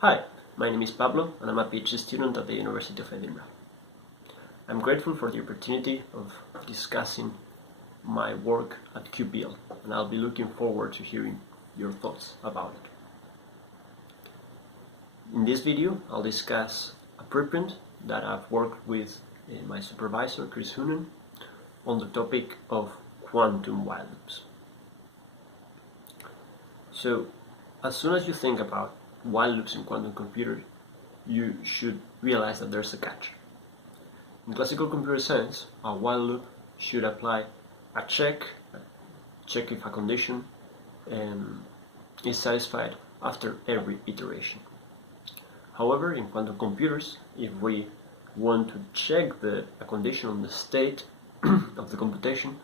Hi, my name is Pablo and I'm a PhD student at the University of Edinburgh. I'm grateful for the opportunity of discussing my work at QPL, and I'll be looking forward to hearing your thoughts about it. In this video, I'll discuss a preprint that I've worked with my supervisor, Heunen, on the topic of quantum while loops. So, as soon as you think about while loops in quantum computers, you should realize that there's a catch. In classical computer science, a while loop should apply a check if a condition is satisfied after every iteration. However, in quantum computers, if we want to check a condition on the state of the computation,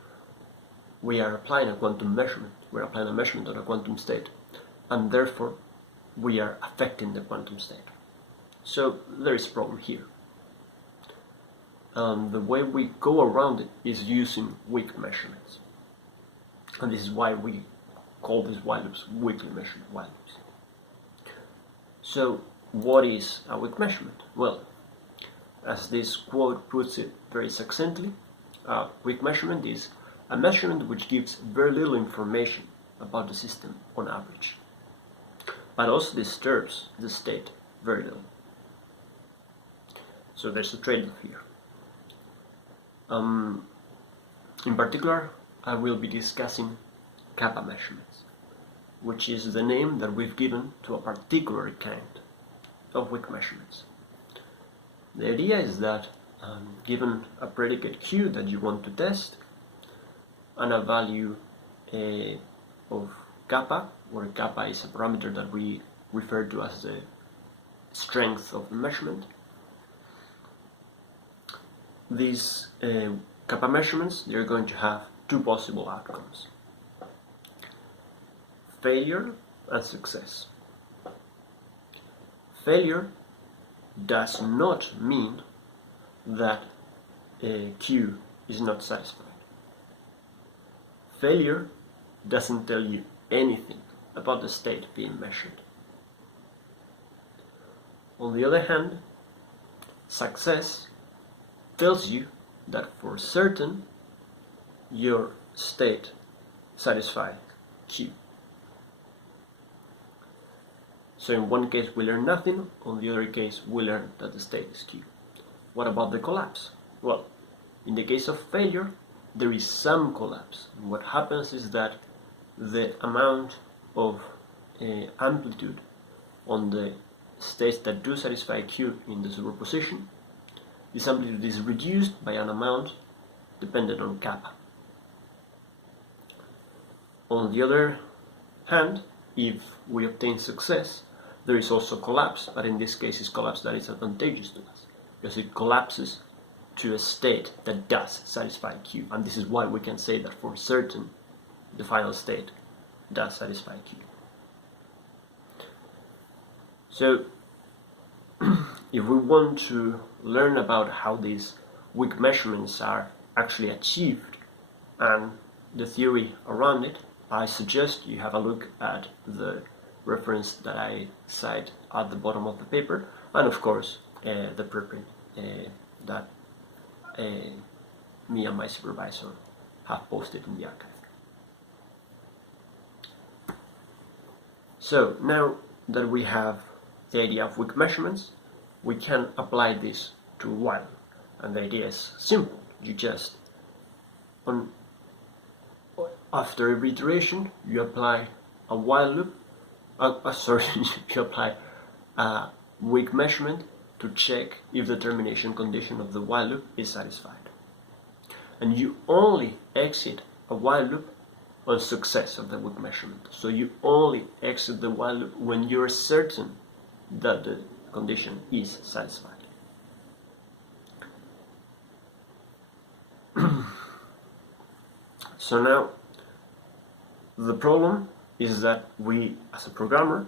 we are applying a quantum measurement. We're applying a measurement on a quantum state, and therefore we are affecting the quantum state. So there is a problem here. The way we go around it is using weak measurements. And this is why we call these while loops weakly measured while loops. So what is a weak measurement? Well, as this quote puts it very succinctly, a weak measurement is a measurement which gives very little information about the system on average, but also disturbs the state very little. So there's a trade-off here. In particular, I will be discussing kappa measurements, which is the name that we've given to a particular kind of weak measurements. The idea is that given a predicate Q that you want to test and a value of kappa, where kappa is a parameter that we refer to as the strength of the measurement, these kappa measurements, they're going to have two possible outcomes: failure and success. Failure does not mean that Q is not satisfied. Failure doesn't tell you anything about the state being measured. On the other hand, success tells you that for certain your state satisfies Q. So in one case we learn nothing, on the other case we learn that the state is Q. What about the collapse? Well, in the case of failure, there is some collapse. And what happens is that the amount of amplitude on the states that do satisfy Q in the superposition, this amplitude is reduced by an amount dependent on kappa. On the other hand, if we obtain success, there is also collapse, but in this case it's collapse that is advantageous to us, because it collapses to a state that does satisfy Q, and this is why we can say that for certain the final state does satisfy Q. So if we want to learn about how these weak measurements are actually achieved and the theory around it, I suggest you have a look at the reference that I cite at the bottom of the paper, and of course the preprint that me and my supervisor have posted in the archive. So now that we have the idea of weak measurements, we can apply this to while, and the idea is simple. You just after every iteration you apply a while loop. You apply a weak measurement to check if the termination condition of the while loop is satisfied, and you only exit a while loop on success of the weak measurement. So you only exit the while loop when you're certain that the condition is satisfied. So now the problem is that we, as a programmer,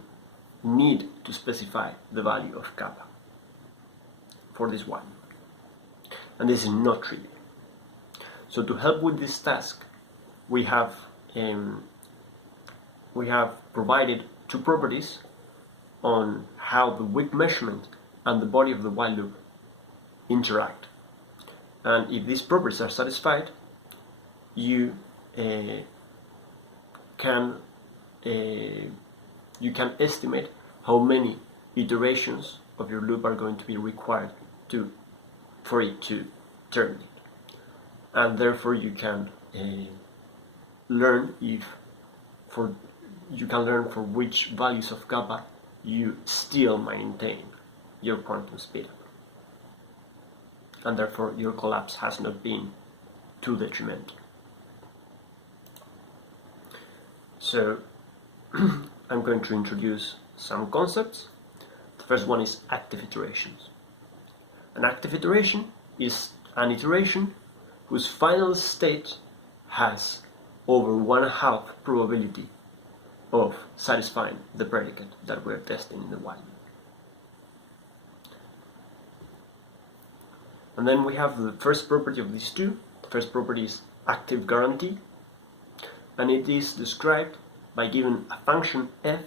need to specify the value of kappa for this while loop, and this is not trivial. So to help with this task, we have provided two properties on how the weak measurement and the body of the while loop interact. And if these properties are satisfied, you can estimate how many iterations of your loop are going to be required for it to terminate. And therefore you can learn for which values of kappa you still maintain your quantum speedup, and therefore your collapse has not been too detrimental. So I'm going to introduce some concepts. The first one is active iterations. An active iteration is an iteration whose final state has over 1/2 probability of satisfying the predicate that we're testing in the while loop. And then we have the first property of these two. The first property is active guarantee, and it is described by giving a function f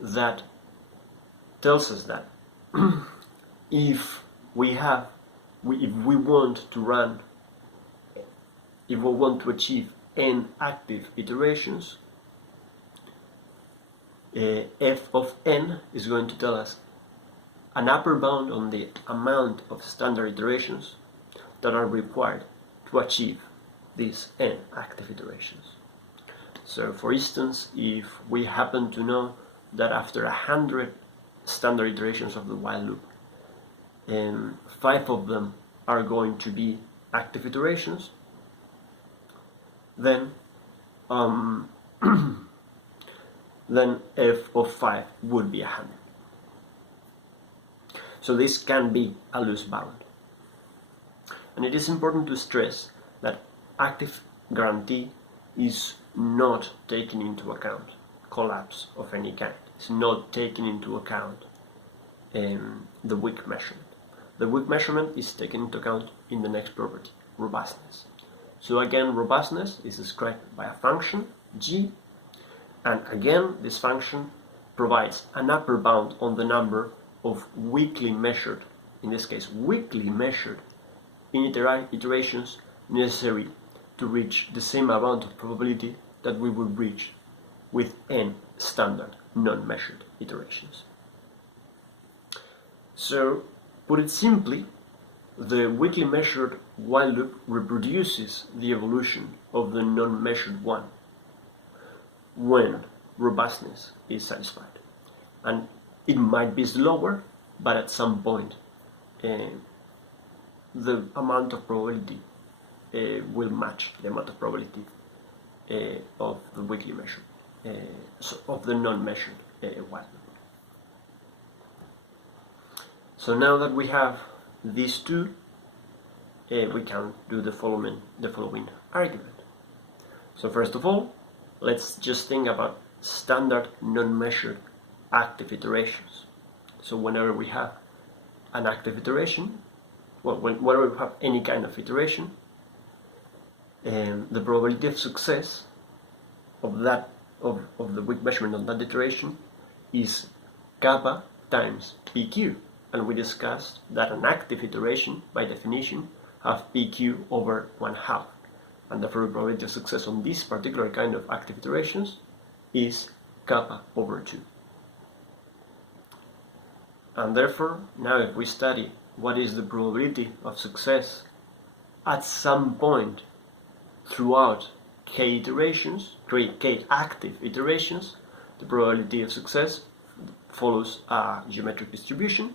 that tells us that if we want to achieve n active iterations, f of n is going to tell us an upper bound on the amount of standard iterations that are required to achieve these n active iterations. So for instance, if we happen to know that after 100 standard iterations of the while loop, 5 of them are going to be active iterations, then then f of 5 would be 100. So this can be a loose bound. And it is important to stress that active guarantee is not taking into account collapse of any kind. It's not taking into account the weak measurement. The weak measurement is taken into account in the next property, robustness. So again, robustness is described by a function, g, and again, this function provides an upper bound on the number of weakly measured, in this case, weakly measured iterations necessary to reach the same amount of probability that we would reach with n standard non-measured iterations. So, put it simply, the weakly measured while loop reproduces the evolution of the non-measured one when robustness is satisfied. And it might be slower, but at some point the amount of probability will match the amount of probability of the weakly measured, of the non-measured while loop. So now that we have these two, we can do the following argument. So first of all, let's just think about standard non-measured active iterations. So whenever we have an active iteration, whenever we have any kind of iteration, the probability of success of the weak measurement on that iteration is kappa times pq. And we discussed that an active iteration, by definition, have pq over 1/2. And therefore the probability of success on this particular kind of active iterations is kappa over 2. And therefore, now if we study what is the probability of success at some point throughout k iterations, k active iterations, the probability of success follows a geometric distribution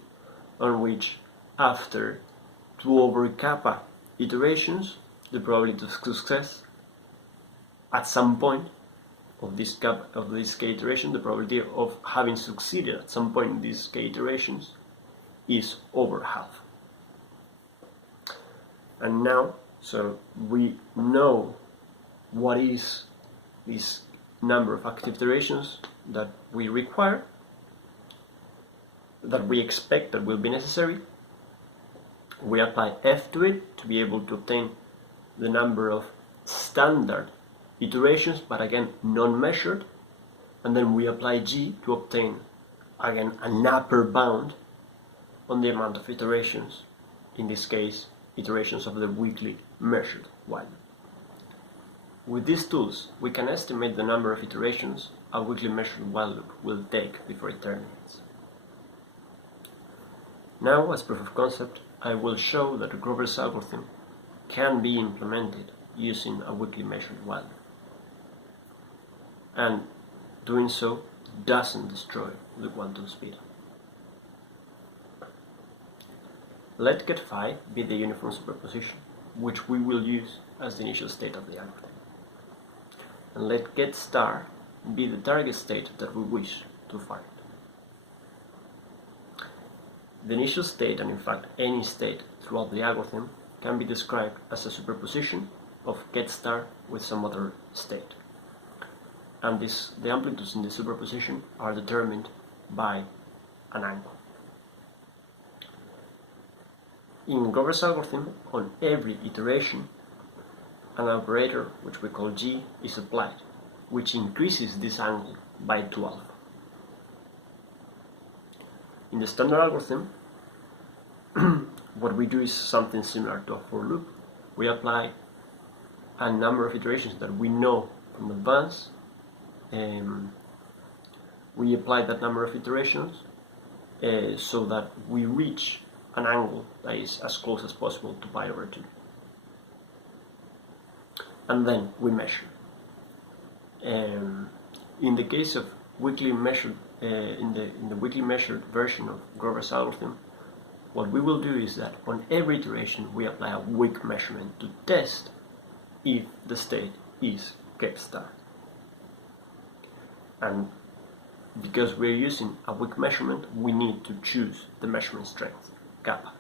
on which after 2 over kappa iterations, the probability of success at some point of this k iteration, the probability of having succeeded at some point in these k iterations is over 1/2. And now, so we know what is this number of active iterations that we require, that we expect that will be necessary. We apply f to it to be able to obtain the number of standard iterations, but again non-measured, and then we apply g to obtain again an upper bound on the amount of iterations, in this case iterations of the weakly measured while loop. With these tools we can estimate the number of iterations a weakly measured while loop will take before it terminates. Now, as proof of concept, I will show that Grover's algorithm can be implemented using a weakly measured while loop, and doing so doesn't destroy the quantum speed. Let get phi be the uniform superposition, which we will use as the initial state of the algorithm, and let get star be the target state that we wish to find. The initial state, and in fact any state throughout the algorithm, can be described as a superposition of get star with some other state, and the amplitudes in the superposition are determined by an angle. In Grover's algorithm, on every iteration, an operator, which we call g, is applied, which increases this angle by 2 alpha. In the standard algorithm, what we do is something similar to a for loop. We apply a number of iterations that we know from advance. We apply that number of iterations so that we reach an angle that is as close as possible to pi over 2. And then we measure. In the case of weakly measured, in the weakly measured version of Grover's algorithm, what we will do is that on every iteration we apply a weak measurement to test if the state is get star. And because we're using a weak measurement, we need to choose the measurement strength, kappa.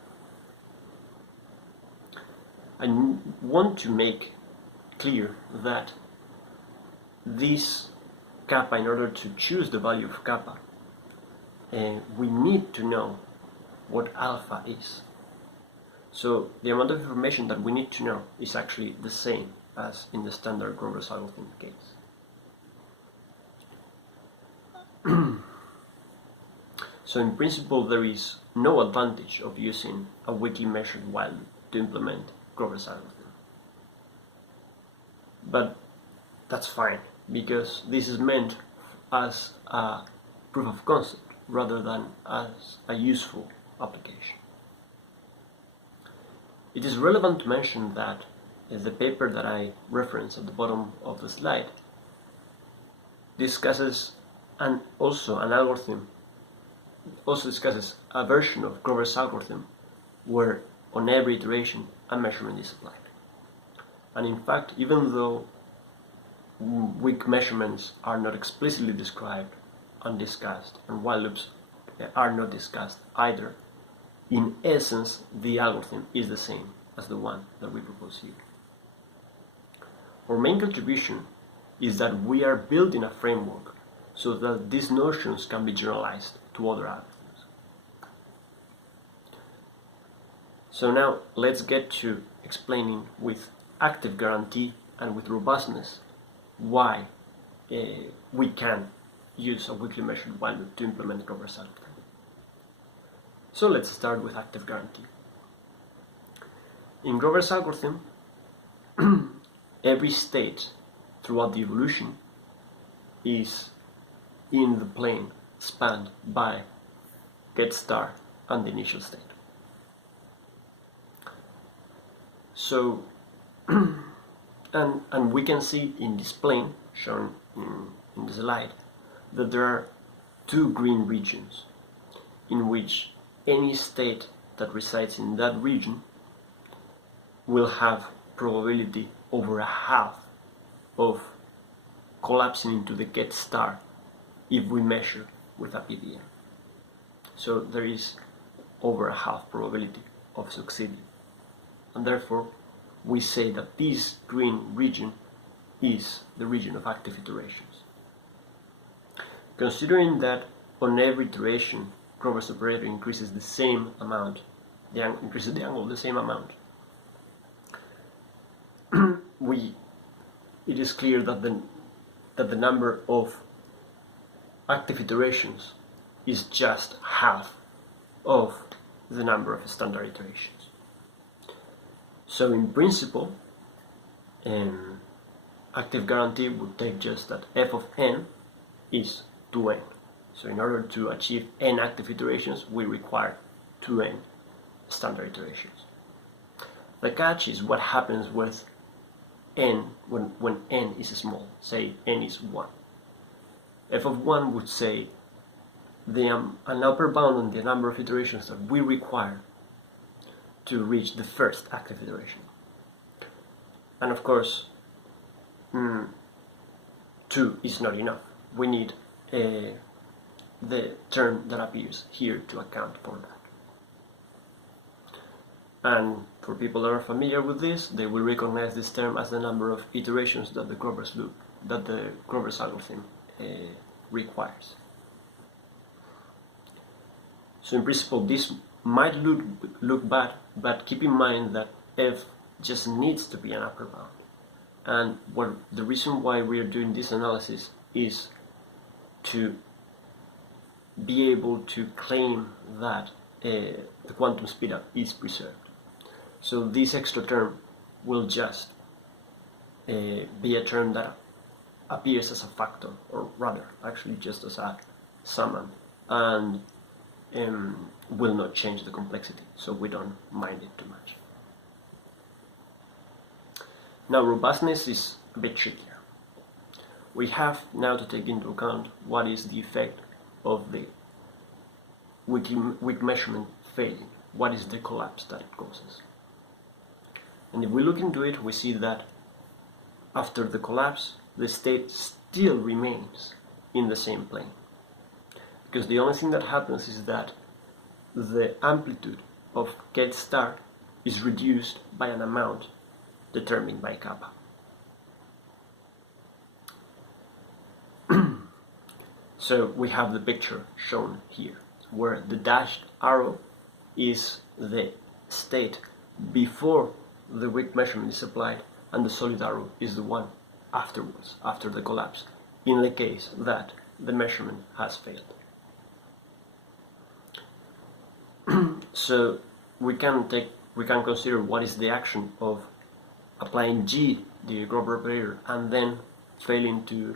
I want to make clear that this kappa, in order to choose the value of kappa, we need to know what alpha is. So the amount of information that we need to know is actually the same as in the standard Grover's algorithm case. So in principle there is no advantage of using a weakly measured while loop to implement Grover's algorithm. But that's fine, because this is meant as a proof of concept rather than as a useful application. It is relevant to mention that the paper that I reference at the bottom of the slide discusses also discusses a version of Grover's algorithm where on every iteration a measurement is applied. And in fact, even though weak measurements are not explicitly described and discussed, and while loops are not discussed either, in essence the algorithm is the same as the one that we propose here. Our main contribution is that we are building a framework so that these notions can be generalized to other algorithms. So now let's get to explaining with active guarantee and with robustness why we can use a weakly measured while loop to implement Grover's algorithm. So let's start with active guarantee. In Grover's algorithm, every state throughout the evolution is in the plane spanned by get star and the initial state. So, and we can see in this plane shown in the slide that there are two green regions in which any state that resides in that region will have probability over a half of collapsing into the get star if we measure with a PDM. So there is over a half probability of succeeding, and therefore we say that this green region is the region of active iterations. Considering that on every iteration Grover's operator increases the same amount, increases the angle the same amount, it is clear that the number of active iterations is just half of the number of standard iterations. So in principle, active guarantee would take just that f of n is 2n. So in order to achieve n active iterations, we require 2n standard iterations. The catch is what happens with n when n is small. Say n is 1. F of 1 would say an upper bound on the number of iterations that we require to reach the first active iteration. And of course, 2 is not enough. We need the term that appears here to account for that. And for people that are familiar with this, they will recognize this term as the number of iterations that the Grover's loop, that the Grover's algorithm requires. So in principle, this might look bad, but keep in mind that f just needs to be an upper bound. And the reason why we are doing this analysis is to be able to claim that the quantum speedup is preserved. So this extra term will just be a term that appears as a factor, or rather, actually just as a summand, and will not change the complexity, so we don't mind it too much. Now, robustness is a bit trickier. We have now to take into account what is the effect of the weak measurement failing. What is the collapse that it causes? And if we look into it, we see that after the collapse, the state still remains in the same plane. Because the only thing that happens is that the amplitude of get star is reduced by an amount determined by kappa. So we have the picture shown here, where the dashed arrow is the state before the weak measurement is applied, and the solid arrow is the one afterwards, after the collapse, in the case that the measurement has failed. So we can consider what is the action of applying G, the Grover operator, and then failing to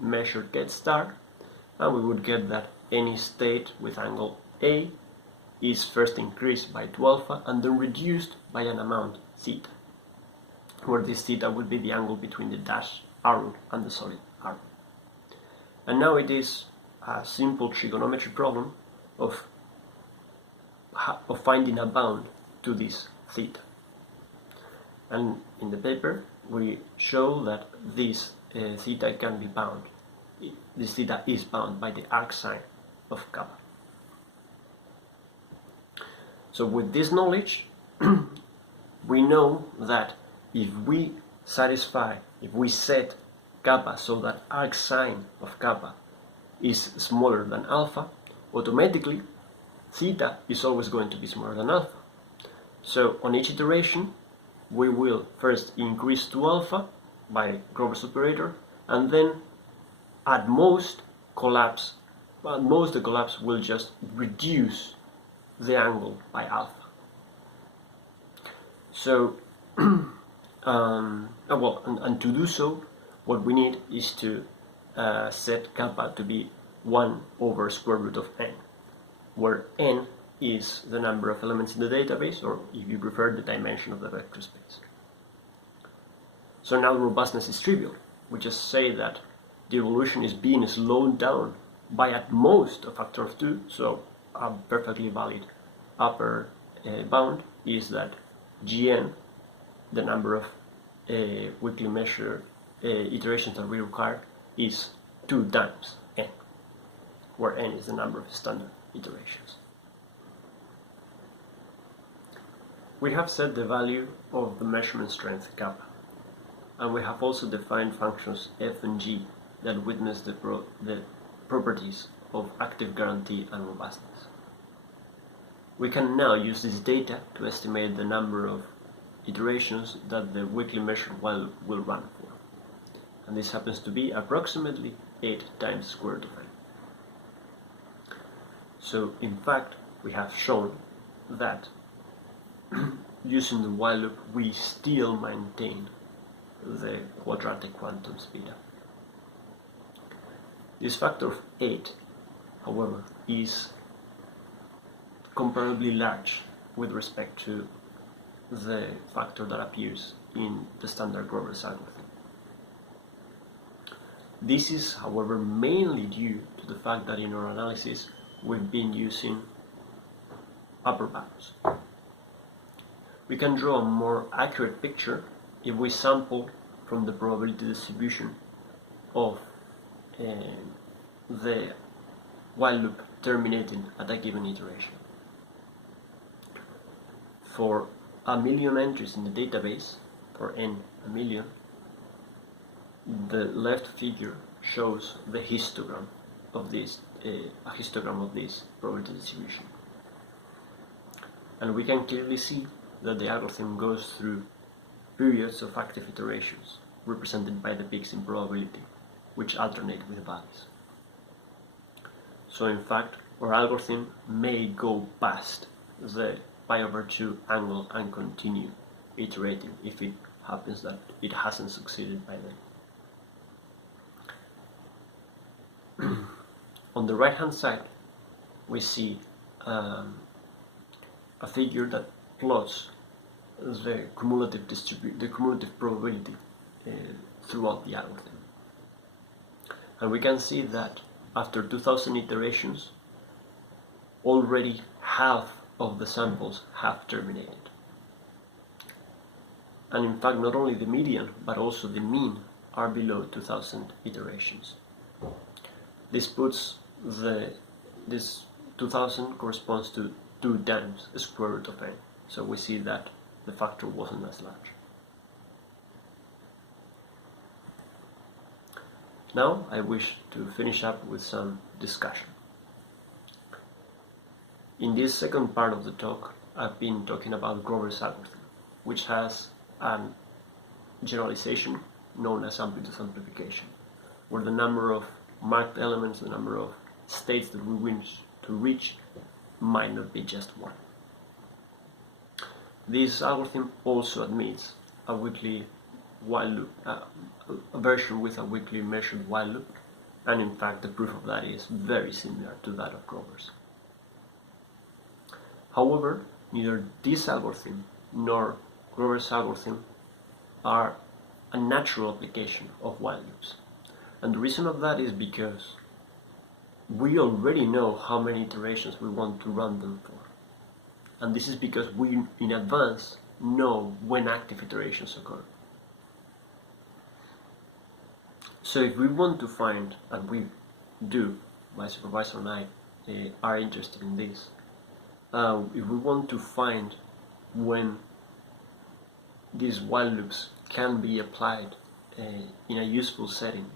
measure get star, and we would get that any state with angle A is first increased by 2 alpha and then reduced by an amount theta, where this theta would be the angle between the dashed arrow and the solid arrow. And now it is a simple trigonometry problem of finding a bound to this theta. And in the paper we show that this theta can be bound. This theta is bound by the arc sign of kappa. So with this knowledge, we know that if we set kappa so that arc sign of kappa is smaller than alpha, automatically theta is always going to be smaller than alpha. So on each iteration, we will first increase to alpha by Grover's operator, and then at most the collapse will just reduce the angle by alpha. So, and to do so, what we need is to set kappa to be 1 over square root of n, where n is the number of elements in the database, or if you prefer, the dimension of the vector space. So now robustness is trivial. We just say that the evolution is being slowed down by at most a factor of 2, so a perfectly valid upper bound is that Gn, the number of weakly measured iterations that we require, is 2 times n, where n is the number of standard iterations. We have set the value of the measurement strength kappa, and we have also defined functions f and g that witness the properties of active guarantee and robustness. We can now use this data to estimate the number of iterations that the weakly measured while will run for, and this happens to be approximately 8 times the square root of n. So in fact, we have shown that using the while loop, we still maintain the quadratic quantum speed. This factor of 8, however, is comparably large with respect to the factor that appears in the standard Grover's algorithm. This is, however, mainly due to the fact that in our analysis we've been using upper bounds. We can draw a more accurate picture if we sample from the probability distribution of the while loop terminating at a given iteration. For a million entries in the database, for n a million, the left figure shows the histogram of this, a histogram of this probability distribution. And we can clearly see that the algorithm goes through periods of active iterations, represented by the peaks in probability, which alternate with values. So in fact, our algorithm may go past the pi/2 angle and continue iterating if it happens that it hasn't succeeded by then. On the right hand side, we see a figure that plots the cumulative probability throughout the algorithm. And we can see that after 2000 iterations, already half of the samples have terminated. And in fact, not only the median, but also the mean are below 2000 iterations. This puts this 2000 corresponds to 2 times the square root of n. So we see that the factor wasn't as large. Now I wish to finish up with some discussion. In this second part of the talk, I've been talking about Grover's algorithm, which has a generalization known as amplitude amplification, where the number of marked elements, the number of states that we wish to reach, might not be just one. This algorithm also admits a weakly while loop, a version with a weakly measured while loop, and in fact the proof of that is very similar to that of Grover's. However, neither this algorithm nor Grover's algorithm are a natural application of while loops. And the reason of that is because we already know how many iterations we want to run them for. And this is because we, in advance, know when active iterations occur. So if we want to find, and we do, my supervisor and I are interested in this, if we want to find when these while loops can be applied in a useful setting,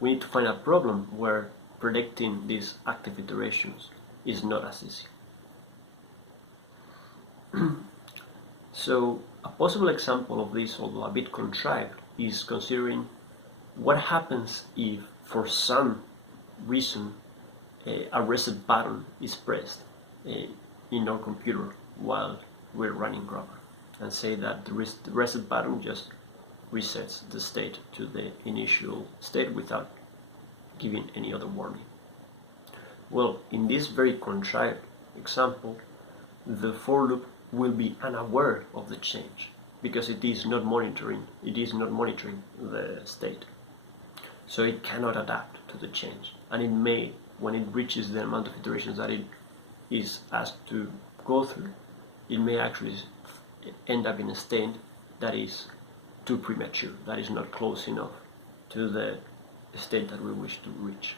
we need to find a problem where predicting these active iterations is not as easy. So a possible example of this, although a bit contrived, is considering what happens if for some reason a reset button is pressed in our computer while we're running Grover, and say that the reset button just resets the state to the initial state without giving any other warning. Well, in this very contrived example, the for loop will be unaware of the change because it is not monitoring the state. So it cannot adapt to the change, and it may, when it reaches the amount of iterations that it is asked to go through, it may actually end up in a state that is too premature, that is not close enough to the state that we wish to reach.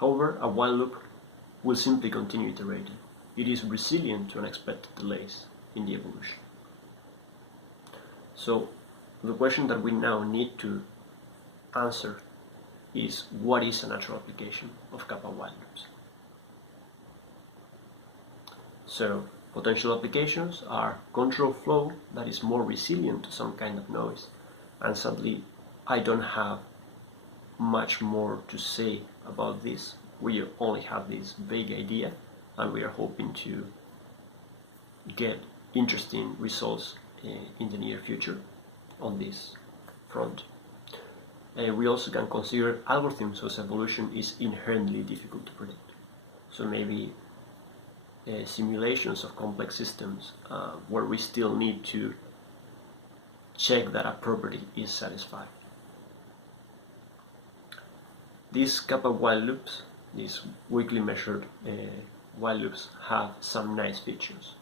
However, a while loop will simply continue iterating. It is resilient to unexpected delays in the evolution. So the question that we now need to answer is, what is a natural application of kappa while loops? So potential applications are control flow that is more resilient to some kind of noise, and sadly I don't have much more to say about this we only have this vague idea, and we are hoping to get interesting results in the near future on this front. We also can consider algorithms whose evolution is inherently difficult to predict. So maybe simulations of complex systems where we still need to check that a property is satisfied. These kappa while loops, these weakly measured while loops, have some nice features.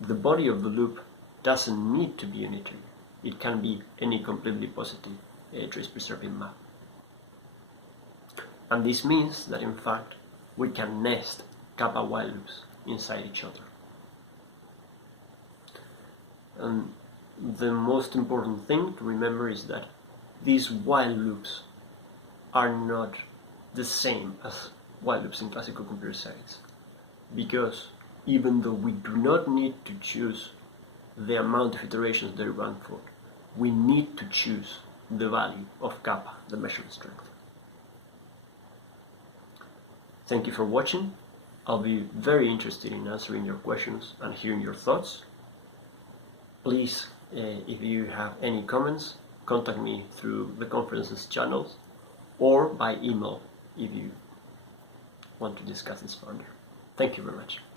The body of the loop doesn't need to be unitary. It can be any completely positive trace-preserving map. And this means that in fact we can nest kappa while loops inside each other. And the most important thing to remember is that these while loops are not the same as while loops in classical computer science, because even though we do not need to choose the amount of iterations they run for, we need to choose the value of kappa, the measured strength. Thank you for watching. I'll be very interested in answering your questions and hearing your thoughts. Please, if you have any comments, contact me through the conference's channels or by email if you want to discuss this further. Thank you very much.